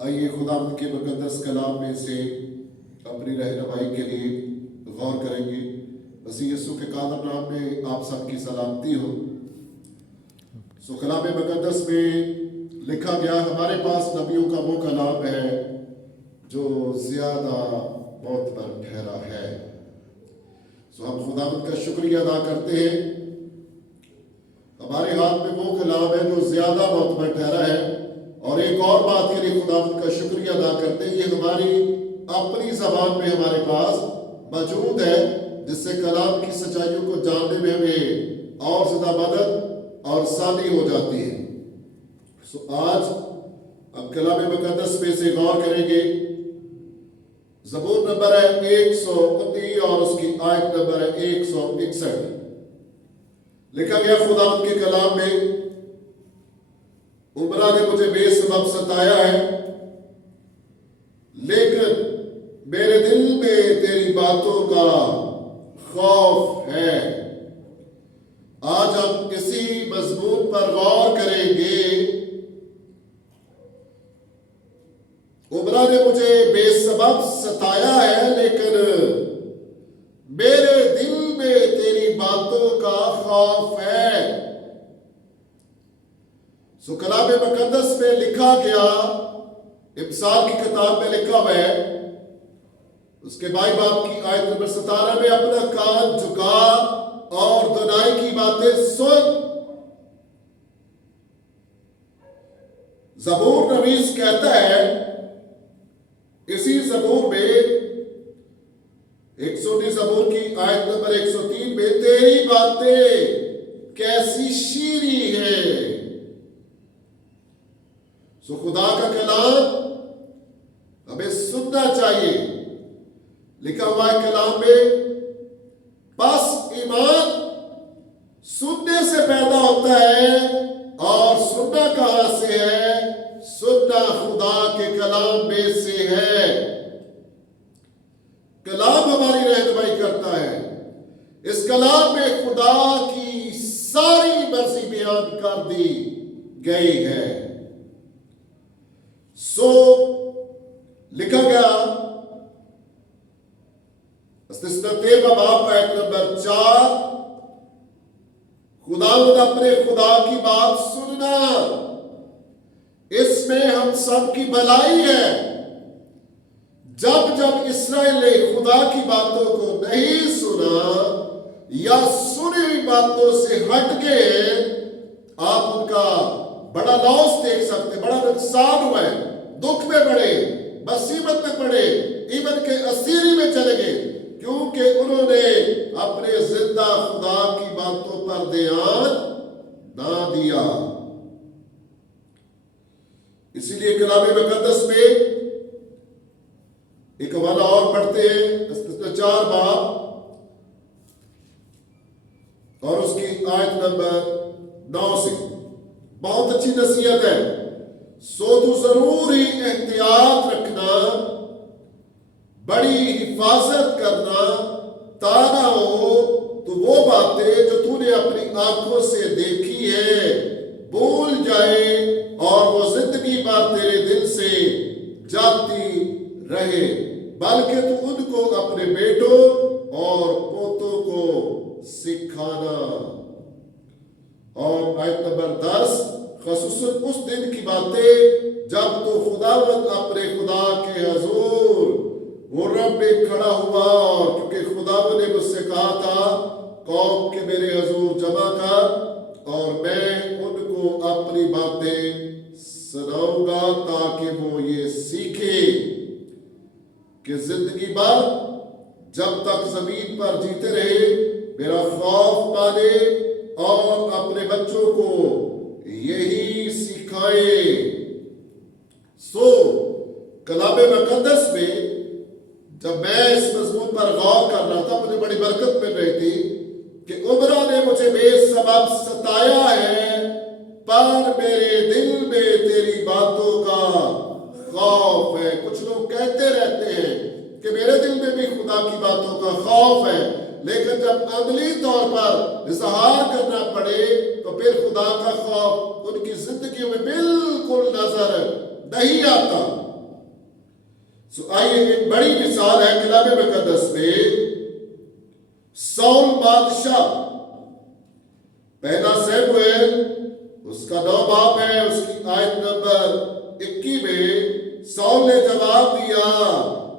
آئیے خداوند کے مقدس کلام میں سے اپنی رہنمائی کے لیے غور کریں گے۔ مسیح یسوع کے قادر نام میں آپ سب کی سلامتی ہو۔ کلام مقدس میں لکھا گیا ہمارے پاس نبیوں کا وہ کلام ہے جو زیادہ معتبر ٹھہرا ہے۔ ہم خداوند کا شکریہ ادا کرتے ہیں، ہمارے ہاتھ میں وہ کلام ہے جو زیادہ معتبر ٹھہرا ہے، اور ایک اور بات کے لیے خداوند کا شکریہ ادا کرتے ہیں، یہ ہماری اپنی زبان میں ہمارے پاس موجود ہے، جس سے کلام کی سچائیوں کو جاننے میں ہمیں اور زیادہ مدد اور آسانی ہو جاتی ہے۔ آج ہم کلام مقدس میں سے غور کریں گے۔ زبور نمبر ہے 119 اور اس کی آیت نمبر ہے 161۔ لکھا گیا خداوند کے کلام میں، عمرہ نے مجھے بے سبب ستایا ہے، لیکن میرے دل میں تیری باتوں کا خوف ہے۔ آج ہم اسی مضمون پر غور کریں گے۔ عمرہ نے مجھے بے سبب ستایا ہے، لیکن میرے دل میں تیری باتوں کا خوف ہے۔ کلام مقدس میں لکھا گیا، امثال کی کتاب میں لکھا ہوا ہے، اس کے 22 باب کی آیت نمبر 17 میں، اپنا کان جھکا اور دنائی کی باتیں سن۔ زبور نویس کہتا ہے اسی زبور میں 119 زبور کی آیت نمبر 103 میں، تیری باتیں کیسی شیریں ہیں۔ خدا کا کلام ہمیں سننا چاہیے۔ لکھا ہوا ہے کلام میں، بس ایمان سننے سے پیدا ہوتا ہے، اور سننا کہاں سے ہے؟ سننا خدا کے کلام میں سے ہے۔ کلام ہماری رہنمائی کرتا ہے۔ اس کلام میں خدا کی ساری مرضی بیان کر دی گئی ہے۔ لکھا گیا 13واں باب آیت نمبر 4، خداوند اپنے خدا کی بات سننا، اس میں ہم سب کی بھلائی ہے۔ جب اسرائیل نے خدا کی باتوں کو نہیں سنا یا سنی ہوئی باتوں سے ہٹ گئے، آپ ان کا بڑا لاس دیکھ سکتے، بڑا نقصان ہوا ہے، دکھ میں پڑے، مصیبت میں پڑے، ایون کے اسیری میں چلے گئے، کیونکہ انہوں نے اپنے زندہ خدا کی باتوں پر دھیان نہ دیا۔ اسی لیے کلام مقدس میں ایک حوالہ اور پڑھتے ہیں، اس 4 باب اور اس کی آیت نمبر 9 سے، بہت اچھی نصیحت ہے۔ تو ضرور ہی احتیاط رکھنا، بڑی حفاظت کرنا، تا نہ ہو تو وہ باتیں جو نے اپنی آنکھوں سے دیکھی ہے بھول جائے، اور وہ زندگی بھر تیرے دل سے جاتی رہے، بلکہ تو ان کو اپنے بیٹوں اور پوتوں کو سکھانا۔ اور آیت نمبر 10، خصوصاً اس دن کی باتیں جب تو خداوند اپنے خدا کے حضور وہ رب میں کھڑا ہوا، اور کیونکہ خداوند نے مجھ سے کہا تھا، قوم کے میرے حضور جمع کر، اور میں ان کو اپنی باتیں سناؤں گا، تاکہ وہ یہ سیکھے کہ زندگی بھر جب تک زمین پر جیتے رہے میرا خوف مانے، اور اپنے بچوں کو یہی سکھائے۔ کلام مقدس میں جب میں اس مضمون پر غور کر رہا تھا، مجھے بڑی برکت مل رہی تھی کہ عمرہ نے مجھے بے سبب ستایا ہے، پر میرے دل میں تیری باتوں کا خوف ہے۔ کچھ لوگ کہتے رہتے ہیں کہ میرے دل میں بھی خدا کی باتوں کا خوف ہے، لیکن جب عملی طور پر اظہار کرنا پڑے تو پھر خدا کا خوف ان کی زندگیوں میں بالکل نظر نہیں آتا۔ آئیے ایک بڑی مثال ہے کلام مقدس میں، سول بادشاہ، پہلا سیموئیل اس کا 9 باب ہے، اس کی آیت نمبر 21 میں سول نے جواب دیا،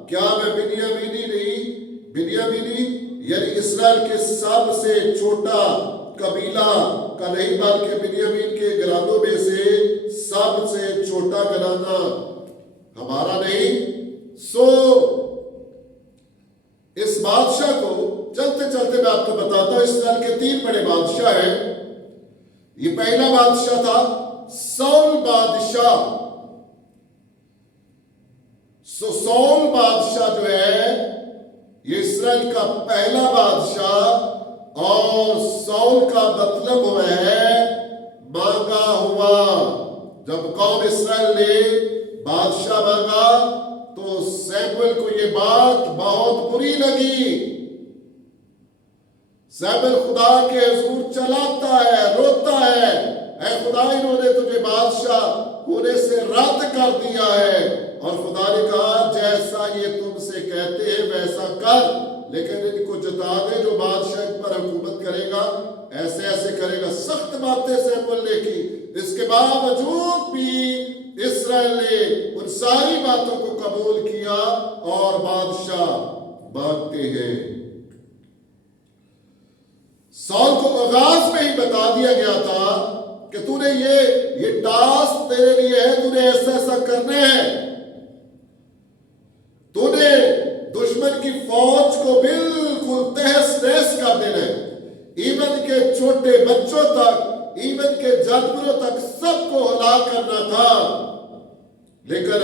کیا میں بنیامینی نہیں، بنیامینی یعنی اسرائیل کے سب سے چھوٹا قبیلہ کا نہیں، بلکہ بنیامین کے گھرانوں میں سے سب سے چھوٹا گھرانہ ہمارا نہیں؟ سو اس بادشاہ کو چلتے چلتے میں آپ کو بتاتا ہوں، اسرائیل کے 3 بڑے بادشاہ ہیں۔ یہ پہلا بادشاہ تھا سول بادشاہ۔ سول بادشاہ جو ہے یہ اسرائیل کا پہلا بادشاہ، اور سول کا مطلب ہوا ہے مانگا ہوا۔ جب قوم اسرائیل نے بادشاہ مانگا تو سیموئیل کو یہ بات بہت بری لگی۔ سیموئیل خدا کے حضور چلاتا ہے، روتا ہے، اے خدا انہوں نے تجھے بادشاہ ہونے سے رد کر دیا ہے، اور خدا نے کہا جیسا یہ تم سے کہتے ہیں ویسا کر، لیکن ان کو جتا دے جو بادشاہ ان پر حکومت کرے گا، ایسے ایسے کرے گا۔ سخت باتیں سیموئیل نے کی، اس کے باوجود بھی اسرائیل نے ان ساری باتوں کو قبول کیا اور بادشاہ مانگتے ہیں۔ سول کو آغاز میں ہی بتا دیا گیا تھا کہ تو نے یہ ٹاسک تیرے لیے ہے، تو نے ایسا ایسا کرنے ہیں، تو نے دشمن کی فوج کو بالکل تہس نہس کر دینا ہے، ایون کے چھوٹے بچوں تک، ایون کے جانوروں تک سب کو ہلاک کرنا تھا۔ لیکن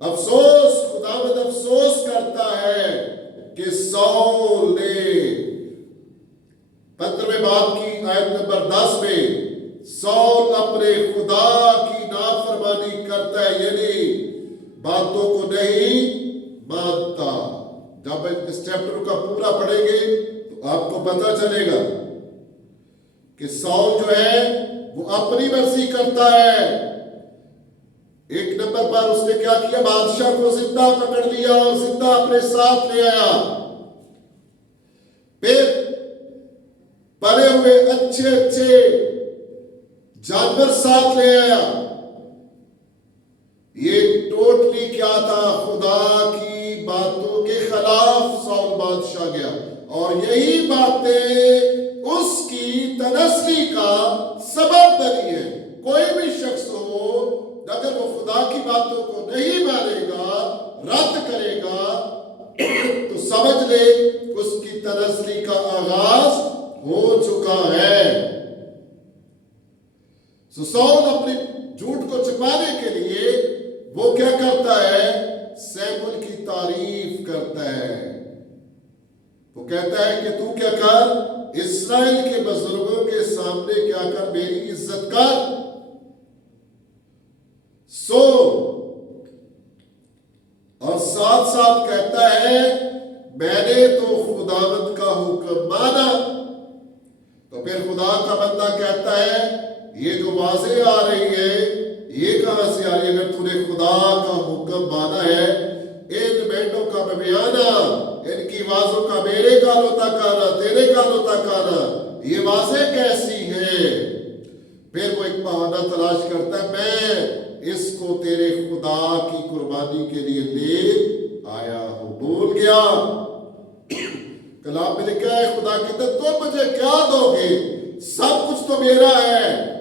افسوس، خداوند افسوس کرتا ہے کہ سول نے 15ویں باب کی آیت نمبر 10 میں سول اپنے خدا کی نافرمانی کرتا ہے، یعنی باتوں کو نہیں مانتا۔ جب اس چیپٹر کا پورا پڑھیں گے تو آپ کو پتہ چلے گا کہ سول جو ہے وہ اپنی مرضی کرتا ہے۔ ایک نمبر پر اس نے کیا کیا، بادشاہ کو زندہ پکڑ لیا اور زندہ اپنے ساتھ لے آیا، پھر پلے ہوئے اچھے اچھے جانور ساتھ لے آیا۔ یہ ٹوٹلی کیا تھا، خدا کی باتوں کے خلاف سول بادشاہ گیا، اور یہی باتیں اس کی تنزلی کا سبب بنی ہے۔ کوئی بھی شخص ہو، اگر وہ خدا کی باتوں کو نہیں مانے گا، رد کرے گا، تو سمجھ لے اس کی تنزلی کا آغاز ہو چکا ہے۔ سول اپنے جھوٹ کو چھپانے کے لیے وہ کیا کرتا ہے، سیموئیل کی تعریف کرتا ہے۔ وہ کہتا ہے کہ تو کیا کر، اسرائیل کے بزرگوں کے سامنے کیا کر، میری عزت کر۔ اور ساتھ ساتھ کہتا ہے میں نے تو خداوند کا حکم مانا۔ تو پھر خدا کا بندہ کہتا ہے یہ جو واضح آ رہی ہے یہ کہاں سے آ رہی ہے، اگر تو نے خدا کا حکم مانا ہے، ان مینڈوں کا بمیانہ، ان کی آوازوں کا میرے کانوں تک آنا، تیرے کانوں تک آنا، یہ واضح کیسی ہے؟ پھر وہ ایک بہانہ تلاش کرتا ہے، میں اس کو تیرے خدا کی قربانی کے لیے لے آیا ہوں۔ بھول گیا، کلام میں لکھا ہے خدا کہتا ہے تم مجھے کیا دو گے، سب کچھ تو میرا ہے۔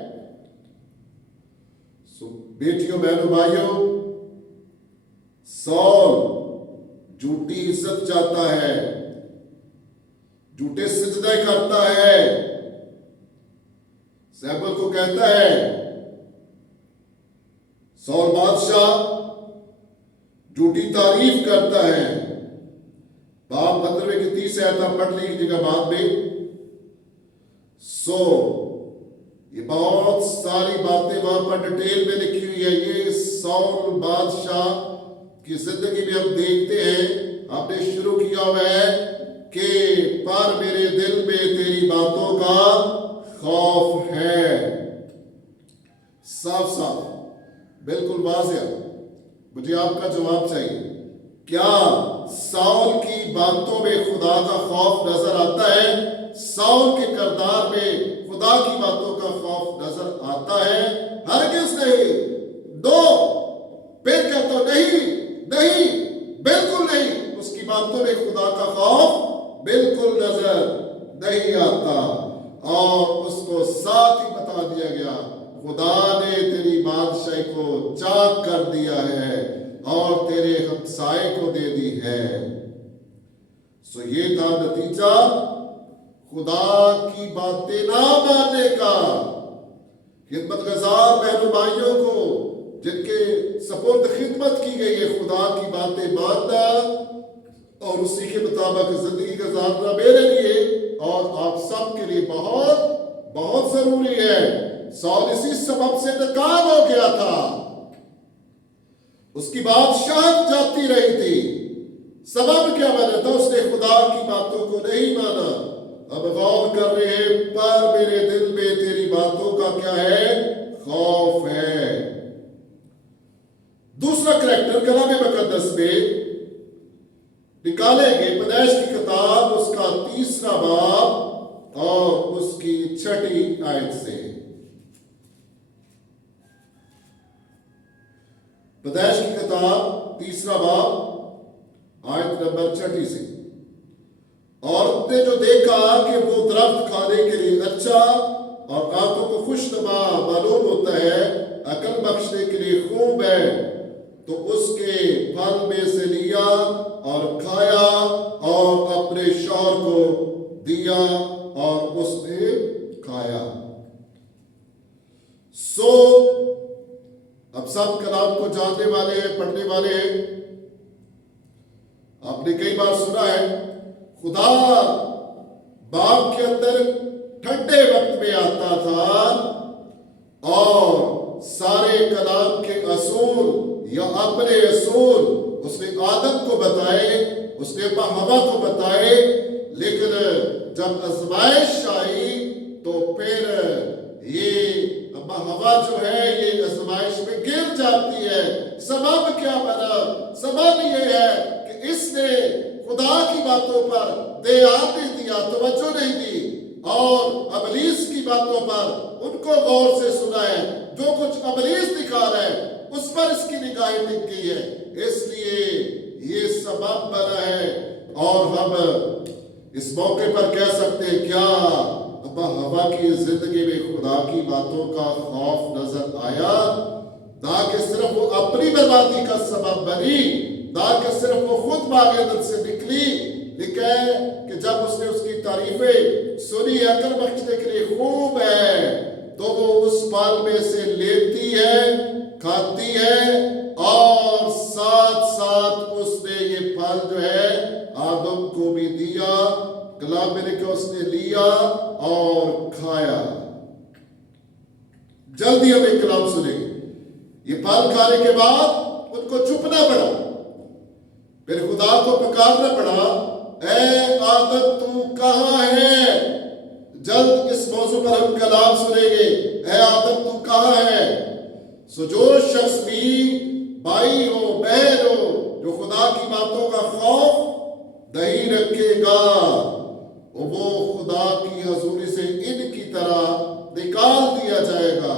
بیٹیوں بہنوں بھائیوں، سول جھوٹی عزت چاہتا ہے، جھوٹے سجدے کرتا ہے۔ سیموئیل کو کہتا ہے، سول بادشاہ جھوٹی تعریف کرتا ہے۔ باب 15 کی 30 آیت پڑھ لیجیے گا بعد میں۔ یہ بہت ساری باتیں وہاں پر ڈیٹیل میں لکھی ہوئی ہے۔ یہ سول بادشاہ کی زندگی میں ہم دیکھتے ہیں، آپ نے شروع کیا ہوا ہے کہ پر میرے دل میں تیری باتوں کا خوف ہے۔ صاف صاف بالکل واضح، مجھے آپ کا جواب چاہیے، کیا ساؤل کی باتوں میں خدا کا خوف نظر آتا ہے؟ ساؤل کے کردار میں خدا کی باتوں کا خوف نظر آتا ہے؟ ہرگز نہیں۔ دو پھر کہتا نہیں، بالکل نہیں، اس کی باتوں میں خدا کا خوف بالکل نظر نہیں آتا۔ اور اس کو ساتھ ہی بتا دیا گیا خدا نے تیری بادشاہی کو چاک کر دیا ہے اور تیرے ہمسائے کو دے دی ہے۔ سو یہ تھا نتیجہ خدا کی باتیں نہ ماننے کا۔ خدمت گزار بہنوں بھائیوں کو جن کے سپرد خدمت کی گئی ہے، خدا کی باتیں ماننا اور اسی کے مطابق زندگی گزارنا میرے لیے اور آپ سب کے لیے بہت بہت ضروری ہے۔ ساؤل اسی سبب سے ناکام ہو گیا تھا، اس کی بادشاہت جاتی رہی تھی۔ سبب کیا بنا تھا؟ اس نے خدا کی باتوں کو نہیں مانا۔ اب غور کر رہے ہیں، پر میرے دل میں تیری باتوں کا کیا ہے؟ خوف ہے۔ دوسرا کریکٹر کلام مقدس میں نکالیں گے پیدائش کی کتاب اس کا 3 باب اور اس کی 6 آیت سے۔ پیدائش کی کتاب 3 باب آیت نمبر 6 سے۔ عورت نے جو دیکھا کہ وہ درخت کھانے کے لیے اچھا اور آنکھوں کو خوشنما معلوم ہوتا ہے، عقل بخشنے کے لیے خوب ہے، تو اس کے پھل میں سے لیا اور کھایا اور اپنے شوہر کو دیا اور اس نے کھایا۔ سو اب سب کلام کو جاننے والے ہیں، پڑھنے والے ہیں۔ آپ نے کئی بار سنا ہے خدا باغ کے اندر ٹھنڈے وقت میں آتا تھا اور سارے کلام کے اصول یا اپنے اصول اس نے آدم کو بتائے، اس نے ہوا کو بتائے، لیکن جب آزمائش آئی تو پھر یہ ہوا جو ہے یہ آزمائش میں گر جاتی ہے۔ سبب کیا بنا؟ سبب یہ ہے کہ اس نے خدا کی باتوں پر دھیان نہیں دیا، توجہ نہیں دی اور ابلیس کی باتوں پر ان کو غور سے سنا ہے۔ جو کچھ ابلیس دکھا رہا ہے اس پر اس کی نگاہیں ٹک گئی ہے، اس لیے یہ سبب بنا ہے۔ اور ہم اس موقع پر کہہ سکتے ہیں کیا ابا ہوا کی زندگی میں خدا کی باتوں کا خوف نظر آیا؟ نہ کہ صرف وہ اپنی بربادی کا سبب بنی، نہ کہ صرف وہ خود باغ دل سے نکلی، لیکن کہ جب اس نے اس کی تعریفیں سنی، عقل بخشنے کے لیے خوب ہے، تو وہ اس پھل میں سے لیتی ہے، کھاتی ہے اور ساتھ ساتھ اس نے یہ پھل جو ہے آدم کو بھی دیا۔ کلام میں لکھا اس نے لیا اور کھایا۔ جلدی ہم ایک کلام سنیں گے۔ یہ پھل کھانے کے بعد ان کو چھپنا پڑا، پھر خدا کو پکارنا پڑا، اے آدم تو کہاں ہے؟ جلد اس موضوع پر ہم کلام سنیں گے، اے آدم تو کہاں ہے؟ سو جو شخص بھی بھائی ہو، بہن ہو، جو خدا کی باتوں کا خوف نہیں رکھے گا، وہ خدا کی حضوری سے ان کی طرح نکال دیا جائے گا۔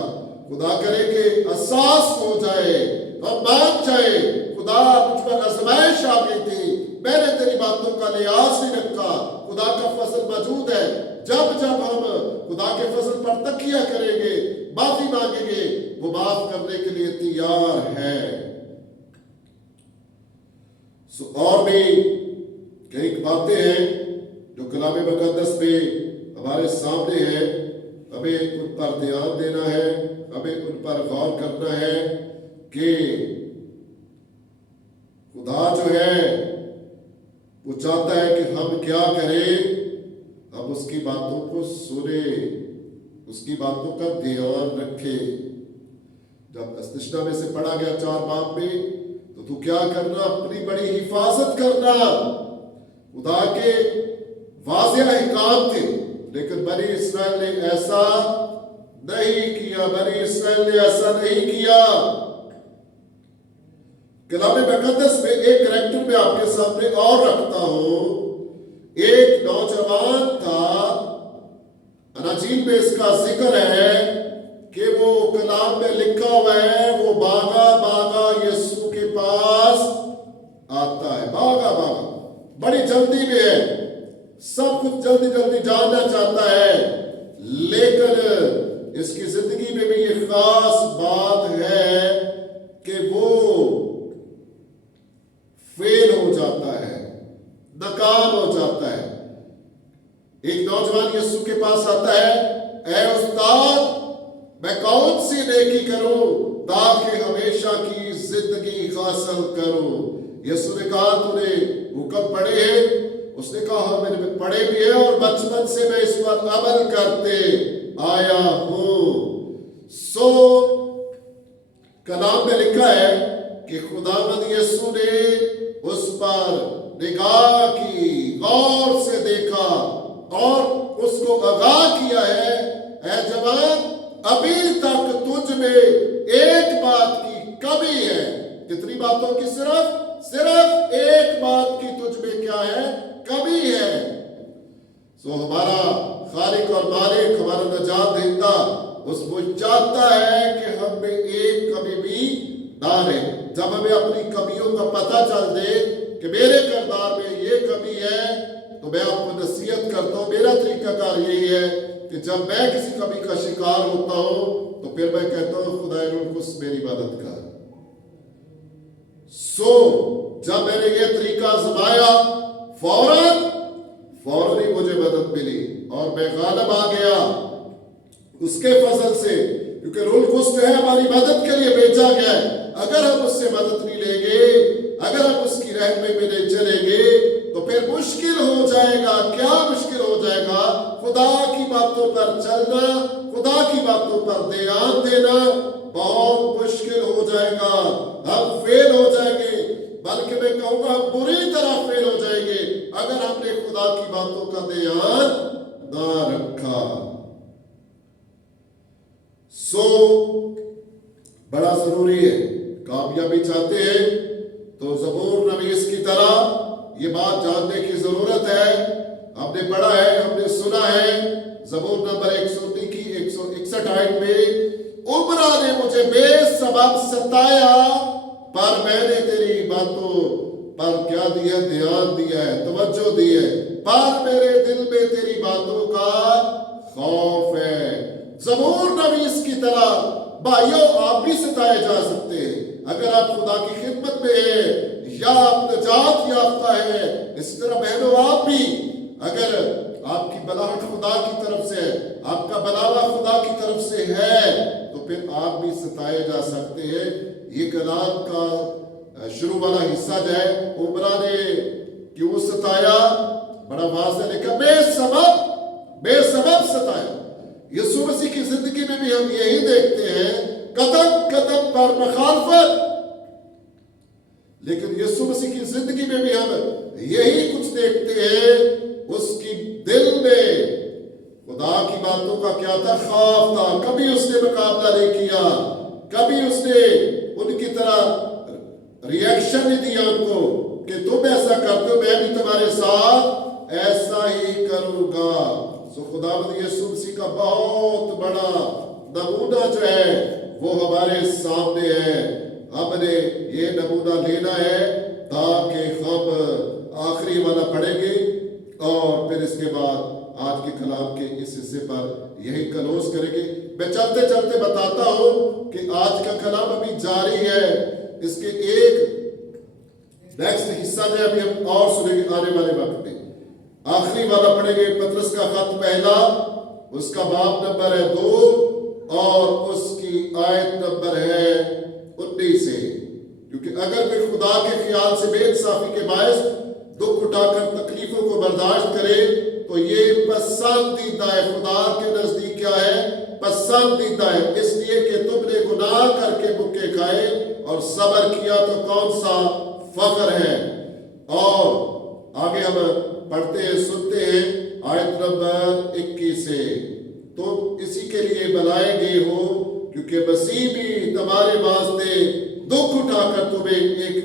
خدا کرے کہ احساس ہو جائے اور مان جائے خدا مجھ پر آزمائش آ گئی تھی، میں نے تیری باتوں کا لحاظ نہیں رکھا۔ خدا کا فضل موجود ہے، جب جب ہم خدا کے فضل پر تکیہ کریں گے، معافی مانگیں گے، وہ معاف کرنے کے لیے تیار ہے۔ اور بھی کئی باتیں ہیں جو کلام مقدس میں ہمارے سامنے ہیں، ہمیں ان پر دھیان دینا ہے، ہمیں ان پر غور کرنا ہے کہ خدا جو ہے وہ چاہتا ہے کہ ہم کیا کریں، ہم اس کی باتوں کو سنیں، اس کی باتوں کا دھیان رکھیں۔ جب استثنا میں سے پڑھا گیا 4 باب میں، تو کیا کرنا؟ اپنی بڑی حفاظت کرنا۔ خدا کے واضح احکام تھے، لیکن بنی اسرائیل نے ایسا نہیں کیا، بنی اسرائیل نے ایسا نہیں کیا۔ کلام مقدس میں ایک کریکٹر میں آپ کے سامنے اور رکھتا ہوں. ایک نوجوان تھا، اناجیل میں اس کا ذکر ہے کہ وہ کلام میں لکھا ہوا ہے، وہ بھاگا بھاگا یسوع کے پاس آتا ہے. بھاگا بھاگا، بڑی جلدی میں ہے، سب کچھ جلدی جلدی جاننا چاہتا ہے. لیکن اس کی زندگی میں بھی یہ خاص بات ہے کہ وہ فیل ہو جاتا ہے، ناکام ہو جاتا ہے. ایک نوجوان یسوع کے پاس آتا ہے، اے استاد میں کون سی نیکی کروں تاکہ ہمیشہ کی زندگی حاصل کروں. یسوع نے کہا تو نے حکم پڑھے ہیں؟ اس نے کہا ہاں میں نے پڑھے بھی ہیں اور بچپن سے میں اس پر عمل کرتے آیا ہوں. سو کلام میں لکھا ہے کہ خداوند یسوع نے اس پر نگاہ کی، غور سے دیکھا اور اس کو آگاہ کیا ہے، اے جوان ابھی تک تجھ میں ایک بات کی کمی ہے. کتنی باتوں کی؟ صرف ایک بات کی تجھ میں کیا ہے؟ کمی ہے. سو ہمارا خالق اور مالک، ہمارا نجات دہندہ اس وہ چاہتا ہے کہ ہم میں ایک کمی بھی نہ رہے. جب ہمیں اپنی کمیوں کا پتہ چل دے کہ میرے کردار میں یہ کمی ہے تو میں آپ کو نصیحت کرتا ہوں. میرا طریقہ کار یہی ہے کہ جب میں کسی کمی کا شکار ہوتا ہوں تو پھر میں کہتا ہوں خدائے روح میری مدد کر. سو جب میں نے یہ طریقہ آزمایا فوراً ہی مجھے مدد ملی اور میں غالب آ گیا اس کے فضل سے، کیونکہ روح القدس جو ہے ہماری مدد کے لیے بھیجا گیا ہے. اگر ہم اس سے مدد نہیں لیں گے، اگر ہم اس کی رہنمائی میں نہیں چلیں گے تو پھر مشکل ہو جائے گا. کیا مشکل ہو جائے گا؟ خدا کی باتوں پر چلنا، خدا کی باتوں پر دھیان دینا بہت مشکل ہو جائے گا. ہم فیل ہو جائیں گے، بلکہ میں کہوں گا ہم بری طرح فیل ہو جائیں گے اگر ہم نے خدا کی باتوں کا دھیان نہ رکھا. سو بڑا ضروری ہے، کامیابی چاہتے ہیں تو زبور نویس کی طرح یہ بات جاننے کی ضرورت ہے. ہم نے پڑھا ہے، ہم نے سنا ہے زبور نمبر 119 کی 161 آیت میں، عمرہ نے مجھے بے سبب ستایا پر میں نے تیری باتوں پر کیا دیا؟ دھیان دیا ہے، توجہ دی ہے. پر میرے دل میں تیری باتوں کا خوف ہے. زبور نویس کی طرح بھائیوں آپ بھی ستائے جا سکتے ہیں اگر آپ خدا کی خدمت میں ہیں یا آپ نجات یافتہ ہیں. اسی طرح بہنوں آپ بھی، اگر آپ کی بلاہٹ خدا کی طرف سے ہے، آپ کا بلاوا خدا کی طرف سے ہے تو پھر آپ بھی ستائے جا سکتے ہیں. یہ کلام کا شروع والا حصہ جو ہے، عمرہ نے کیوں ستایا؟ بڑا واضح لکھا، بے سبب ستایا. یسوع مسیح کی زندگی میں بھی ہم یہی دیکھتے ہیں، قدم قدم پر مخالفت. لیکن یسوع مسیح کی زندگی میں بھی ہم یہی کچھ دیکھتے ہیں، اس کی دل میں خدا کی باتوں کا کیا تھا؟ خوف تھا. کبھی اس نے مقابلہ نہیں کیا، کبھی اس نے ان کی طرح ریئیکشن نہیں دیا ان کو کہ تم ایسا کرتے ہو میں بھی تمہارے ساتھ ایسا ہی کروں گا. سو خداوند یسوع مسیح کا بہت بڑا نمونہ جو ہے وہ ہمارے سامنے ہے. ہم نے یہ نمونہ لینا ہے تاکہ ہم آخری والا پڑھیں گے اور پھر اس کے بعد آج کے کلام کے اس حصے پر یہی کلوز کریں گے. میں چلتے چلتے بتاتا ہوں کہ آج کا کلام ابھی جاری ہے. اس کے ایک نیکسٹ حصہ جو ابھی ہم اور سنیں گے آنے والے وقت میں. آخری والا پڑھیں گے پطرس کا خط پہلا، اس کا باب نمبر ہے 2 اور اس کی آیت نمبر ہے 19 سے. کیونکہ اگر کوئی خدا کے خیال سے بے انصافی کے باعث دکھ اٹھا کر تکلیفوں کو برداشت کرے تو یہ پسندیدہ ہے. خدا کے نزدیک کیا ہے؟ پسندیدہ ہے. اس لیے کہ تم نے گناہ کر کے بکے کھائے اور صبر کیا تو کون سا فخر ہے. اور آگے ہم پڑھتے ہیں، سنتے ہیں آیت نمبر 21 سے، تم اسی کے لیے بلائے گئے ہو کیونکہ مسیح بھی تمہارے واسطے دکھ اٹھا کر تمہیں ایک